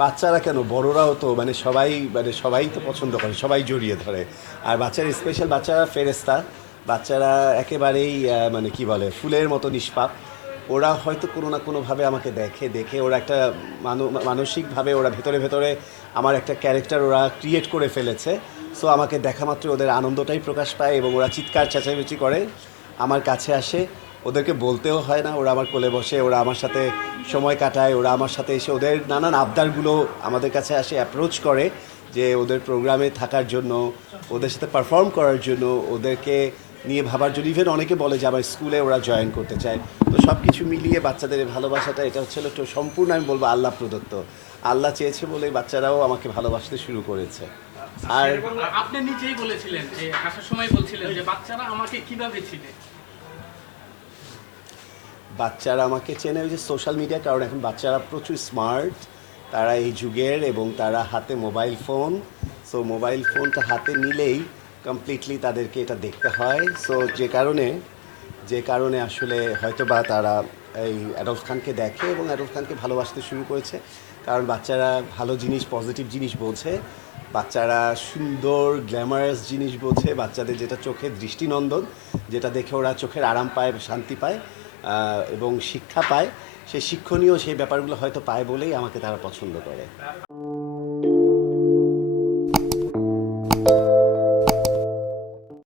বাচ্চারা কেন? বড়রাও তো মানে সবাই মানে সবাই তো পছন্দ করে, সবাই জড়িয়ে ধরে। আর বাচ্চারা স্পেশাল বাচ্চারা ফেরেস্তা বাচ্চারা একেবারেই মানে কি বলে, ফুলের মতো নিষ্পাপ। ওরা হয়তো কোনো না কোনোভাবে আমাকে দেখে দেখে ওরা একটা মানসিকভাবে ওরা ভেতরে ভেতরে আমার একটা ক্যারেক্টার ওরা ক্রিয়েট করে ফেলেছে। সো আমাকে দেখা মাত্র ওদের আনন্দটাই প্রকাশ পায় এবং ওরা চিৎকার, চেঁচামেচি করে, আমার কাছে আসে। ওদেরকে বলতেও হয় না, ওরা আমার কোলে বসে, ওরা আমার সাথে সময় কাটায়, ওরা আমার সাথে এসে ওদের নানান আবদারগুলো আমাদের কাছে আসে অ্যাপ্রোচ করে যে ওদের প্রোগ্রামে থাকার জন্য, ওদের সাথে পারফর্ম করার জন্য, ওদেরকে নিয়ে ভাবার জন্য ইভেন অনেকে বলে যে আমার স্কুলে ওরা জয়েন করতে চায়। তো সব কিছু মিলিয়ে বাচ্চাদের ভালোবাসাটা, এটা হচ্ছে একটু সম্পূর্ণ আমি বলব আল্লাহ প্রদত্ত। আল্লাহ চেয়েছে বলে বাচ্চারাও আমাকে ভালোবাসতে শুরু করেছে। আর আপনি নিজেই বলেছিলেন যে, আসার সময় বলছিলেন যে, বাচ্চারা আমাকে কীভাবে চিনে? বাচ্চারা আমাকে চেনে ওই যে সোশ্যাল মিডিয়া কারণ। এখন বাচ্চারা প্রচুর স্মার্ট তারা এই যুগের এবং তারা হাতে মোবাইল ফোন সো মোবাইল ফোনটা হাতে নিলেই কমপ্লিটলি তাদেরকে এটা দেখতে হয়। সো যে কারণে যে কারণে আসলে হয়তো বা তারা এই অ্যাডলফ খানকে দেখে এবং অ্যাডলফ খানকে ভালোবাসতে শুরু করেছে। কারণ বাচ্চারা ভালো জিনিস পজিটিভ জিনিস বোঝে বাচ্চারা সুন্দর গ্ল্যামারাস জিনিস বোঝে বাচ্চাদের যেটা চোখের দৃষ্টিনন্দন, যেটা দেখে ওরা চোখের আরাম পায়, শান্তি পায়। এবং শিক্ষা পায়। সে শিক্ষণীয় সেই ব্যাপারগুলো হয়তো পায় বলেই আমাকে তারা পছন্দ করে।